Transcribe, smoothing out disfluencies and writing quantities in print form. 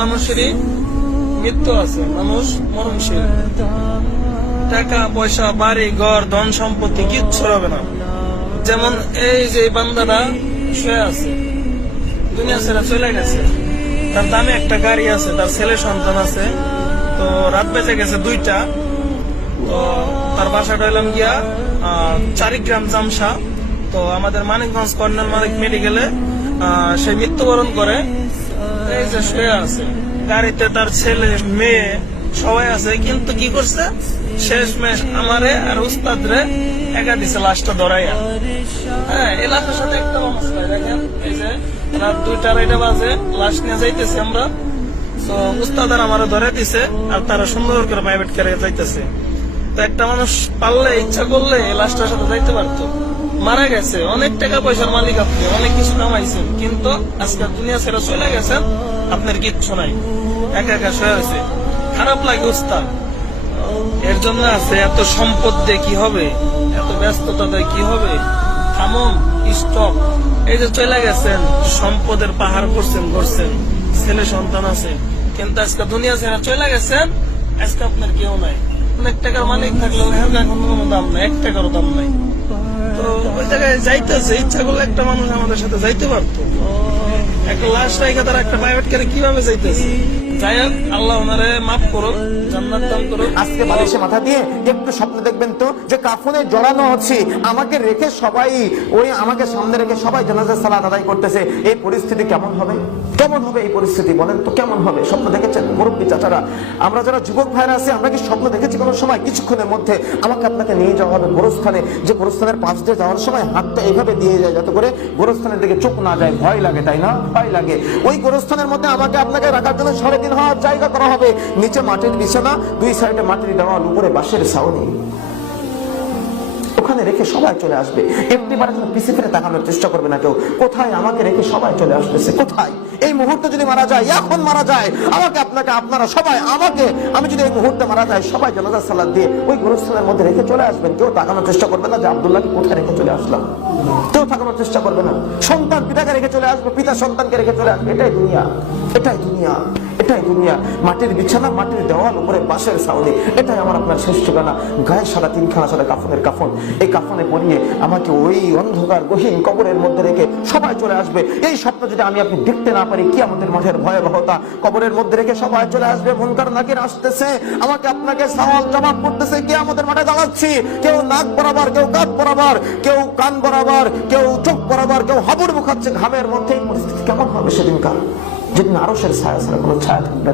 মানুষেরই মৃত্যু আছে, মানুষ মরণশীল। টাকা পয়সা, বাড়ি ঘর, ধন সম্পত্তি কিচ্ছু হবে না। যেমন এই যে বান্দাটা শুয়ে আছে, দুনিয়া ছেড়ে চলে গেছে, তার দামে একটা গাড়ি আছে, তার ছেলে সন্তান আছে। তো রাত বেজে গেছে 2টা। তো তার বাসাটা হইলাম গিয়া চারিগ্রাম জামসা। তো আমাদের মানিকগঞ্জ কর্নেল মালিক মেডিকেলে সে মৃত্যুবরণ করে। এই যে শুয়ে আছে, গাড়িতে তার ছেলে মেয়ে সবাই আছে, কিন্তু কি করছে শেষমেশ আমারে আর উস্তাদরে একা দিছে লাশটা ধরাইয়া। হ্যাঁ, এই লাশের সাথে একটা অবস্থা দেখেন, এই যে রাত 2:30 বাজে লাশ নিয়ে যাইতেছি আমরা। তো উস্তাদ আর আমারও ধরে দিছে, আর তারা সুন্দর করে প্রাইভেট কারে যাইতেছে। তো একটা মানুষ পারলে ইচ্ছা করলে এই লাশটার সাথে যাইতে পারতো। মারা গেছে, অনেক টাকা পয়সার মালিক আপনি, অনেক কিছু কামাইছেন, কিন্তু আজকে দুনিয়া ছেড়ে চলে গেছেন, আপনার কিচ্ছু নাই, একা একা শুয়ে হয়েছে। খারাপ লাগে উস্তাদ, এর জন্য আছে এত সম্পদ দিয়ে কি হবে, এত ব্যস্ততা দিয়ে কি হবে। থামুন, স্টপ। এই যে চলে গেছেন, সম্পদের পাহাড় করছেন, ছেলে সন্তান আছে, কিন্তু আজকে দুনিয়া ছেড়ে চলে গেছেন, আজকে আপনার কেউ নাই। অনেক টাকার মালিক থাকলেও এখন কোনো দাম নাই, 1 টাকারও দাম নাই। তো ওই জায়গায় যাইতেছে, ইচ্ছা করলে একটা মানুষ আমাদের সাথে যাইতে পারতো। একটা লাশ রাইখা তারা একটা প্রাইভেট কারে কিভাবে যাইতেছে। যাই হোক, আল্লাহ ওনারে মাফ করো, জান্নাত দান করো। আজকে বালিশে মাথা দিয়ে একটু স্বপ্ন দেখবেন তো, যে কাফনে জড়ানো হচ্ছে, আমাকে রেখে সবাই, ওই আমাকে সামনে রেখে সবাই জানাজার সালাত আদায় করতেছে। এই পরিস্থিতি কেমন হবে? কেমন হবে এই পরিস্থিতি, বলেন তো কেমন হবে? স্বপ্ন দেখেছেন মুরব্বী চাচারা? আমরা যারা যুবক ভাইরা আছে, আমরা কি স্বপ্ন দেখেছি কোনো সময়? কিছুক্ষণের মধ্যে আমাকে আপনাকে নিয়ে যাওয়া হবে গোরস্থানে, যে গোরস্থানের পাশ দিয়ে যাওয়ার সময় হাতটা এইভাবে দিয়ে যায় যাতে করে গোরস্থানের দিকে চোখ না যায়। ভয় লাগে, তাই না? ভয় লাগে। ওই গোরস্থানের মধ্যে আমাকে আপনাকে রাখার জন্য 3.5 হওয়ার জায়গা করা হবে। নিচে মাটির বিছানা, 2 সাইডে মাটির দেওয়াল, উপরে বাঁশের ছাউনি। ওখানে রেখে সবাই চলে আসবে। একটিবারের জন্য পিছে ফিরে তাকানোর চেষ্টা করবে না কেউ। কোথায় আমাকে রেখে সবাই চলে আসতেছে? কোথায়? এই মুহূর্তে যদি মারা যায়, এখন মারা যায়, আমাকে আপনাকে আপনারা সবাই, আমি যদি এই মুহূর্তে মারা যায়, সবাই জানাজার সালাত দিয়ে ওই গোরস্থানের মধ্যে রেখে চলে আসবেন। কেউ তাকানোর চেষ্টা করবে না যে আব্দুল্লাহকে কোথায় রেখে চলে আসলাম। কেউ তাকানোর চেষ্টা করবে না। সন্তান পিতাকে রেখে চলে আসবে, পিতা সন্তানকে রেখে চলে আসবে। এটাই দুনিয়া, এটাই দুনিয়া, এটাই দুনিয়া। মাটির বিছানা, মাটির দেওয়াল, উপরে বাঁশের ছাউনি, এটাই আমার আপনার শেষ ঠিকানা। গায়ে 3.5 সাদা কাফনের কাফন, এই কাফনে পরিয়ে আমাকে ওই অন্ধকার গহীন কবরের মধ্যে রেখে সবাই চলে আসবে। এই স্বপ্ন যদি আমি আপনি দেখতে না পারি, কি আমাদের মাঝের ভয়াবহতা। কবরের মধ্যে রেখে সবাই চলে আসবে, মুনকার নাকির আসতেছে, আমাকে আপনাকে সওয়াল জবাব করতেছে। কি আমাদের মাঠে দাঁড়াচ্ছি, কেউ নাক বরাবর, কেউ কাঁধ বরাবর, কেউ কান বরাবর, কেউ চোখ বরাবর, কেউ হাবুডুবু খাচ্ছে ঘামের মধ্যে। এই পরিস্থিতি কেমন হবে সেদিনকার, যেদিন আরশের ছায়া ছাড়া কোনো ছায়া থাকবে না।